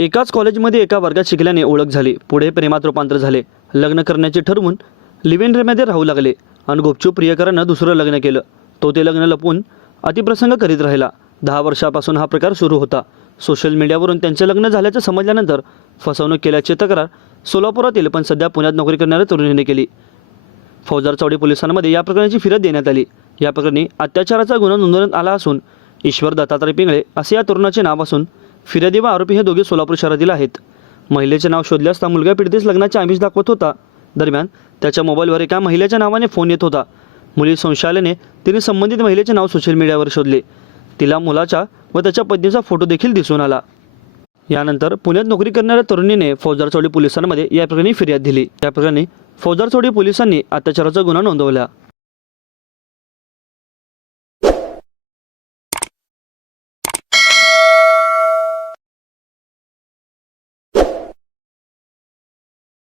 एकाच कॉलेजमध्ये एका वर्गात शिकल्याने ओळख झाली. पुढे प्रेमात रूपांतर झाले. लग्न करण्याचे ठरवून लिव्ह राहू लागले आणि गुपचूप प्रियकरानं दुसरं लग्न केलं. तो ते लग्न लपवून अतिप्रसंग करीत राहिला. दहा वर्षापासून हा प्रकार सुरू होता. सोशल मीडियावरून त्यांचे लग्न झाल्याचं समजल्यानंतर फसवणूक केल्याची तक्रार सोलापुरातील पण सध्या पुण्यात नोकरी करणाऱ्या तरुणीने केली. फौजदार चौडी पोलिसांमध्ये या प्रकरणाची फिरत देण्यात आली. या प्रकरणी अत्याचाराचा गुन्हा नोंदवण्यात आला असून ईश्वर दत्तात्रय पिंगळे असे या तरुणाचे नाव असून फिर्यादी व आरोपी हे दोघे सोलापूर शहरातील आहेत. महिलेचे नाव शोधले असता मुलगा पीडितेस लग्नाचे आमिष दाखवत होता. दरम्यान त्याच्या मोबाईलवर एका महिलेच्या नावाने फोन येत होता. मुली संशय तिने संबंधित महिलेचे नाव सोशल मीडियावर शोधले. तिला मुलाचा व त्याच्या पत्नीचा फोटो देखील दिसून आला. यानंतर पुण्यात नोकरी करणाऱ्या तरुणीने फौजदारचौडी पोलिसांमध्ये या प्रकरणी फिर्याद दिली. या प्रकरणी फौजदारचौडी पोलिसांनी अत्याचाराचा गुन्हा नोंदवला.